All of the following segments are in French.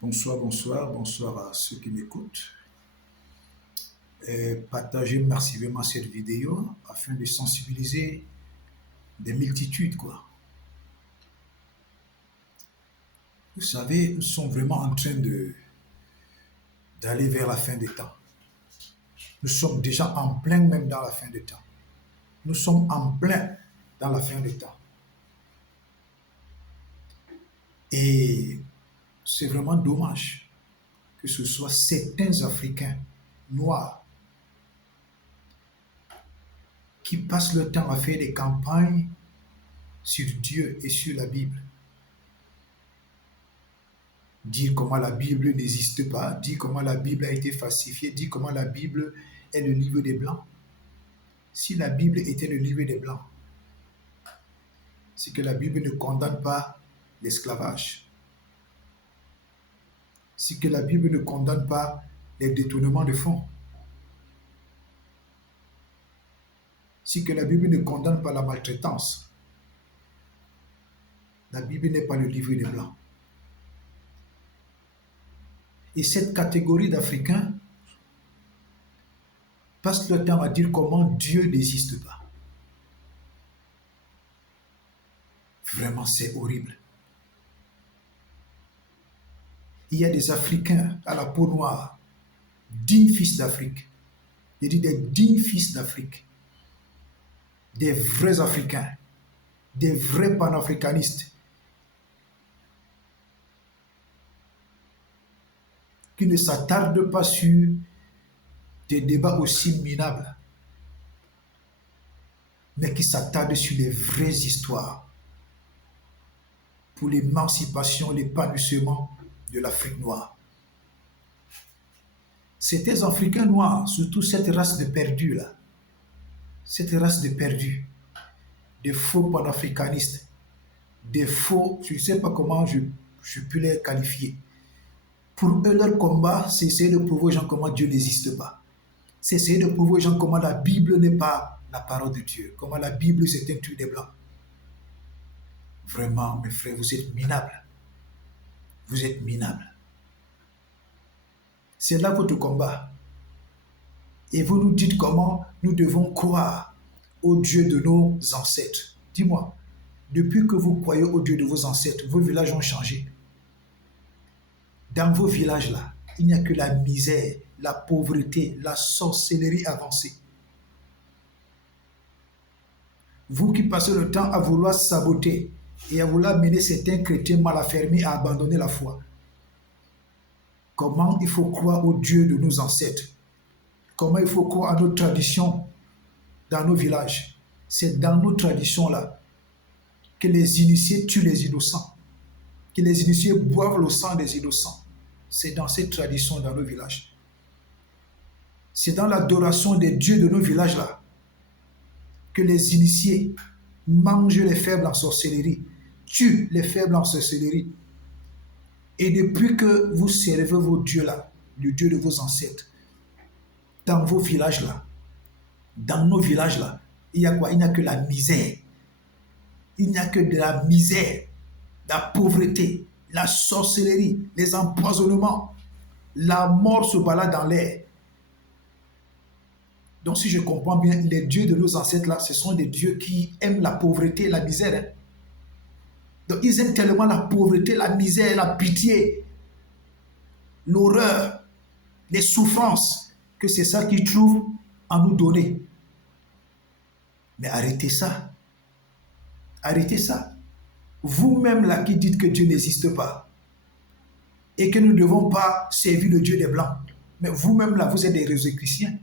Bonsoir, bonsoir, bonsoir à ceux qui m'écoutent. Et partagez massivement cette vidéo afin de sensibiliser des multitudes, quoi. Vous savez, nous sommes vraiment en train d'aller vers la fin des temps. Nous sommes déjà en plein même dans la fin des temps. Nous sommes en plein dans la fin des temps. Et c'est vraiment dommage que ce soit certains Africains noirs qui passent le temps à faire des campagnes sur Dieu et sur la Bible. Dire comment la Bible n'existe pas, dire comment la Bible a été falsifiée, dire comment la Bible est le livre des Blancs. Si la Bible était le livre des Blancs, c'est que la Bible ne condamne pas l'esclavage. C'est que la Bible ne condamne pas les détournements de fonds. C'est que la Bible ne condamne pas la maltraitance. La Bible n'est pas le livre des Blancs. Et cette catégorie d'Africains passe le temps à dire comment Dieu n'existe pas. Vraiment, c'est horrible. Il y a des Africains à la peau noire, dignes fils d'Afrique. Je dis des dignes fils d'Afrique. Des vrais Africains, des vrais panafricanistes, qui ne s'attardent pas sur des débats aussi minables, mais qui s'attardent sur les vraies histoires pour l'émancipation, l'épanouissement de l'Afrique noire. Ces Africains noirs, surtout cette race de perdus là, cette race de perdus, des faux panafricanistes, des faux, je ne sais pas comment je peux les qualifier. Pour eux, leur combat, c'est essayer de prouver aux gens comment Dieu n'existe pas. C'est essayer de prouver aux gens comment la Bible n'est pas la parole de Dieu, comment la Bible c'est un truc des Blancs. Vraiment, mes frères, vous êtes minables. Vous êtes minables. C'est là votre combat. Et vous nous dites comment nous devons croire au Dieu de nos ancêtres. Dis-moi, depuis que vous croyez au Dieu de vos ancêtres, vos villages ont changé. Dans vos villages-là, il n'y a que la misère, la pauvreté, la sorcellerie avancée. Vous qui passez le temps à vouloir saboter et à vouloir mener certains chrétiens mal affermis à abandonner la foi. Comment il faut croire au Dieu de nos ancêtres? Comment il faut croire à nos traditions dans nos villages? C'est dans nos traditions-là que les initiés tuent les innocents, que les initiés boivent le sang des innocents. C'est dans cette tradition dans nos villages. C'est dans l'adoration des dieux de nos villages-là que les initiés mangent les faibles en sorcellerie, tuent les faibles en sorcellerie. Et depuis que vous servez vos dieux-là, le Dieu de vos ancêtres, dans vos villages-là, dans nos villages-là, il y a quoi? Il n'y a que la misère. Il n'y a que de la misère, la pauvreté, la sorcellerie, les empoisonnements. La mort se balade dans l'air. Donc si je comprends bien, les dieux de nos ancêtres-là, ce sont des dieux qui aiment la pauvreté et la misère. Hein? Donc ils aiment tellement la pauvreté, la misère, la pitié, l'horreur, les souffrances, que c'est ça qu'ils trouvent à nous donner. Mais arrêtez ça. Arrêtez ça. Vous-même là qui dites que Dieu n'existe pas et que nous ne devons pas servir le Dieu des Blancs, mais vous-même là, vous êtes des Rosicruciens.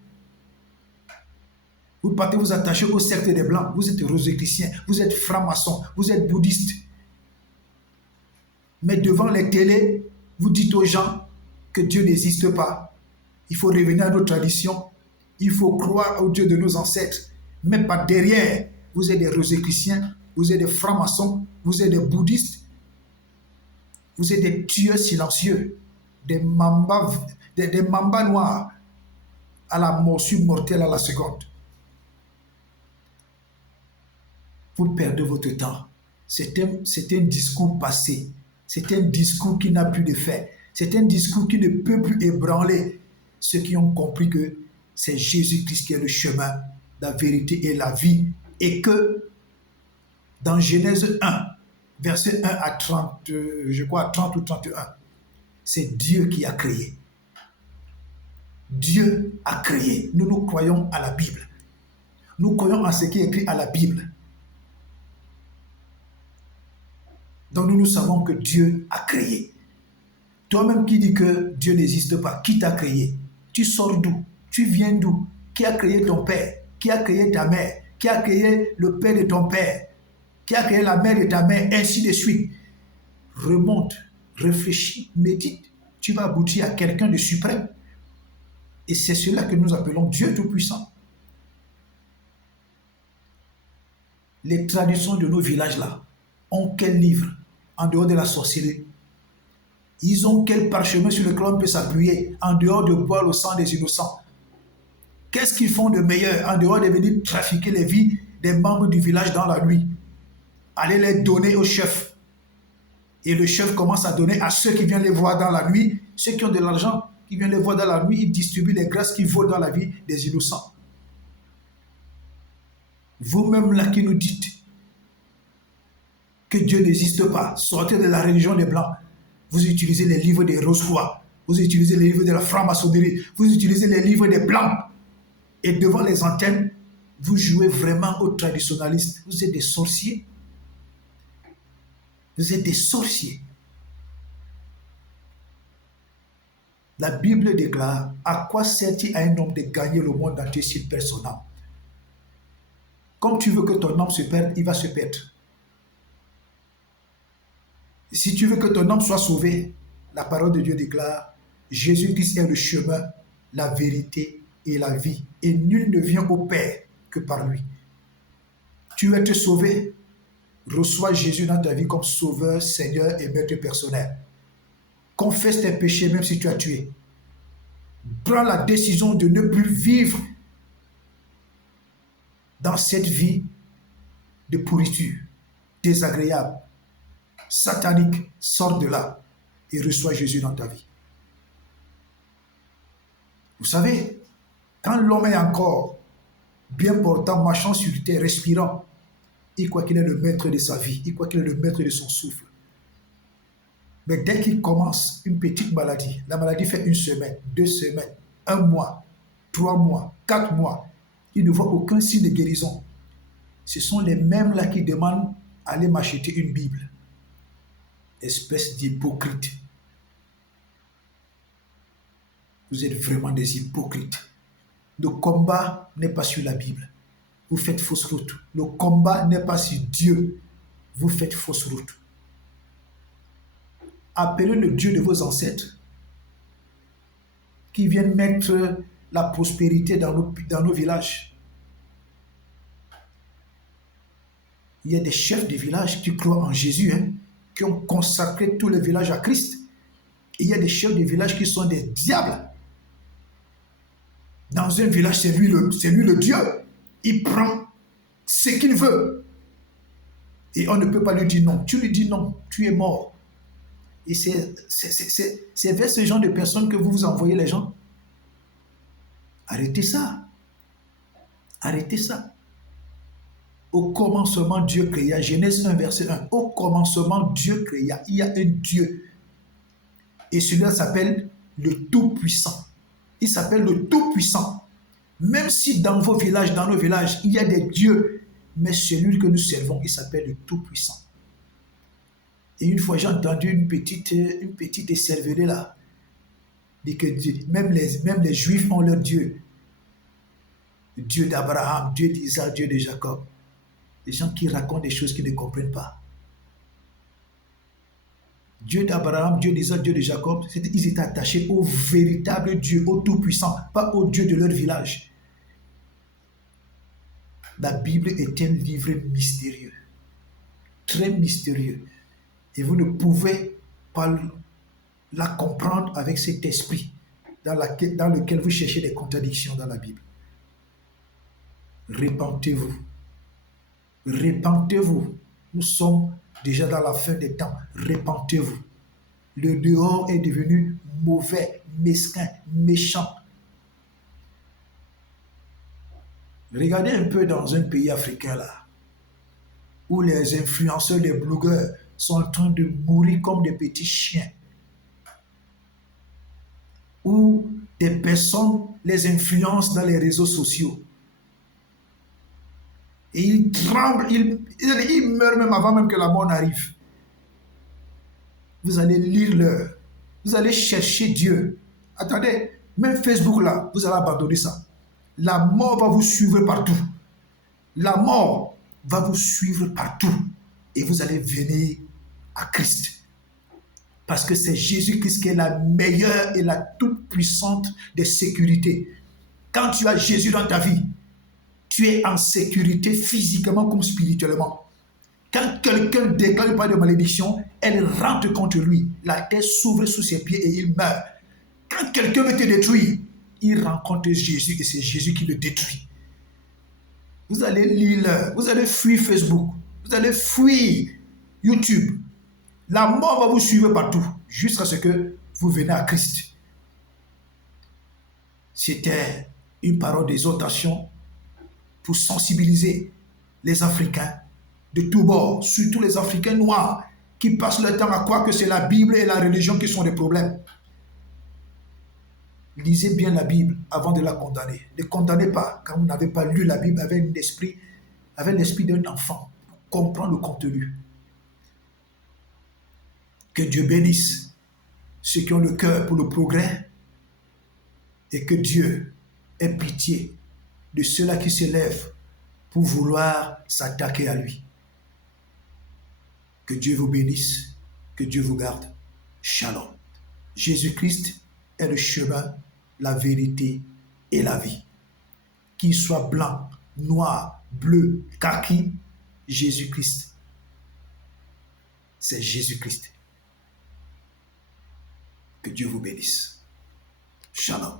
Vous partez vous attacher au cercle des Blancs, vous êtes Rosicruciens, vous êtes francs-maçons, vous êtes bouddhistes. Mais devant les télés, vous dites aux gens que Dieu n'existe pas. Il faut revenir à nos traditions. Il faut croire au Dieu de nos ancêtres. Mais pas derrière, vous êtes des Rosicruciens, vous êtes des francs-maçons, vous êtes des bouddhistes, vous êtes des tueurs silencieux, des mambas noirs à la morsure mortelle à la seconde. Vous perdez votre temps. C'est un discours passé. C'est un discours qui n'a plus d'effet. C'est un discours qui ne peut plus ébranler ceux qui ont compris que c'est Jésus-Christ qui est le chemin, la vérité et la vie. Et que dans Genèse 1, verset 1 à 30, je crois 30 ou 31, c'est Dieu qui a créé. Dieu a créé. Nous croyons à la Bible. Nous croyons en ce qui est écrit à la Bible. Donc nous savons que Dieu a créé. Toi-même qui dis que Dieu n'existe pas, qui t'a créé? Tu sors d'où? Tu viens d'où? Qui a créé ton père? Qui a créé ta mère? Qui a créé le père de ton père? Qui a créé la mère de ta mère? Ainsi de suite. Remonte, réfléchis, médite. Tu vas aboutir à quelqu'un de suprême. Et c'est cela que nous appelons Dieu Tout-Puissant. Les traditions de nos villages là ont quel livre en dehors de la sorcellerie? Ils ont quel parchemin sur lequel on peut s'appuyer en dehors de boire le sang des innocents? Qu'est-ce qu'ils font de meilleur en dehors de venir trafiquer les vies des membres du village dans la nuit? Aller les donner au chef. Et le chef commence à donner à ceux qui viennent les voir dans la nuit. Ceux qui ont de l'argent, qui viennent les voir dans la nuit, ils distribuent les grâces qui volent dans la vie des innocents. Vous-même là qui nous dites que Dieu n'existe pas, sortez de la religion des Blancs. Vous utilisez les livres des Rose-Croix, vous utilisez les livres de la franc-maçonnerie, vous utilisez les livres des Blancs. Et devant les antennes, vous jouez vraiment aux traditionnalistes. Vous êtes des sorciers. Vous êtes des sorciers. La Bible déclare: à quoi sert-il à un homme de gagner le monde entier s'il perd son âme? Comme tu veux que ton âme se perde, il va se perdre. Si tu veux que ton âme soit sauvée, la parole de Dieu déclare: Jésus-Christ est le chemin, la vérité et la vie. Et nul ne vient au Père que par lui. Tu veux être sauvé? Reçois Jésus dans ta vie comme sauveur, Seigneur et maître personnel. Confesse tes péchés même si tu as tué. Prends la décision de ne plus vivre dans cette vie de pourriture, désagréable, satanique. Sors de là et reçois Jésus dans ta vie. Vous savez, quand l'homme est encore bien portant, marchant sur terre, respirant, il croit qu'il est le maître de sa vie, il croit qu'il est le maître de son souffle. Mais dès qu'il commence une petite maladie, la maladie fait 1 semaine, 2 semaines, 1 mois, 3 mois, 4 mois, il ne voit aucun signe de guérison. Ce sont les mêmes là qui demandent à aller m'acheter une Bible. Espèce d'hypocrite. Vous êtes vraiment des hypocrites. Le combat n'est pas sur la Bible. Vous faites fausse route. Le combat n'est pas sur Dieu. Vous faites fausse route. Appelez le Dieu de vos ancêtres qui viennent mettre la prospérité dans nos villages. Il y a des chefs de village qui croient en Jésus, qui ont consacré tout le village à Christ. Et il y a des chefs de village qui sont des diables. Dans un village, c'est lui le Dieu. Il prend ce qu'il veut. Et on ne peut pas lui dire non. Tu lui dis non, tu es mort. Et c'est vers ce genre de personnes que vous envoyez les gens. Arrêtez ça. Arrêtez ça. Au commencement, Dieu créa. Genèse 1, verset 1. Au commencement, Dieu créa. Il y a un Dieu. Et celui-là s'appelle le Tout-Puissant. Il s'appelle le Tout-Puissant. Même si dans vos villages, dans nos villages, il y a des dieux, mais celui que nous servons, il s'appelle le Tout-Puissant. Et une fois, j'ai entendu une petite écervelée là, dit que même les Juifs ont leur Dieu. Le Dieu d'Abraham, Dieu d'Isaac, Dieu de Jacob. Les gens qui racontent des choses qu'ils ne comprennent pas. Dieu d'Abraham, Dieu d'Isaac, Dieu de Jacob, ils étaient attachés au véritable Dieu, au Tout-Puissant, pas au Dieu de leur village. La Bible est un livre mystérieux, très mystérieux. Et vous ne pouvez pas la comprendre avec cet esprit dans lequel vous cherchez des contradictions dans la Bible. Repentez-vous. Repentez-vous. Nous sommes déjà dans la fin des temps. Repentez-vous. Le dehors est devenu mauvais, mesquin, méchant. Regardez un peu dans un pays africain là, où les influenceurs, les blogueurs sont en train de mourir comme des petits chiens, où des personnes les influencent dans les réseaux sociaux. Et ils tremblent, ils meurent même avant même que la mort n'arrive. Vous allez lire l'heure, vous allez chercher Dieu. Attendez, même Facebook là, vous allez abandonner ça. La mort va vous suivre partout. La mort va vous suivre partout. Et vous allez venir à Christ. Parce que c'est Jésus-Christ qui est la meilleure et la toute puissante des sécurités. Quand tu as Jésus dans ta vie, tu es en sécurité physiquement comme spirituellement. Quand quelqu'un déclare une parole de malédiction, elle rentre contre lui. La terre s'ouvre sous ses pieds et il meurt. Quand quelqu'un veut te détruire, il rencontre Jésus et c'est Jésus qui le détruit. Vous allez lire, vous allez fuir Facebook, vous allez fuir YouTube. La mort va vous suivre partout jusqu'à ce que vous venez à Christ. C'était une parole d'exhortation pour sensibiliser les Africains de tous bords, surtout les Africains noirs qui passent leur temps à croire que c'est la Bible et la religion qui sont des problèmes. Lisez bien la Bible avant de la condamner. Ne condamnez pas quand vous n'avez pas lu la Bible avec l'esprit d'un enfant pour comprendre le contenu. Que Dieu bénisse ceux qui ont le cœur pour le progrès et que Dieu ait pitié de ceux-là qui s'élèvent pour vouloir s'attaquer à lui. Que Dieu vous bénisse, que Dieu vous garde. Shalom. Jésus-Christ est le chemin, la vérité et la vie. Qu'il soit blanc, noir, bleu, kaki, Jésus-Christ. C'est Jésus-Christ. Que Dieu vous bénisse. Shalom.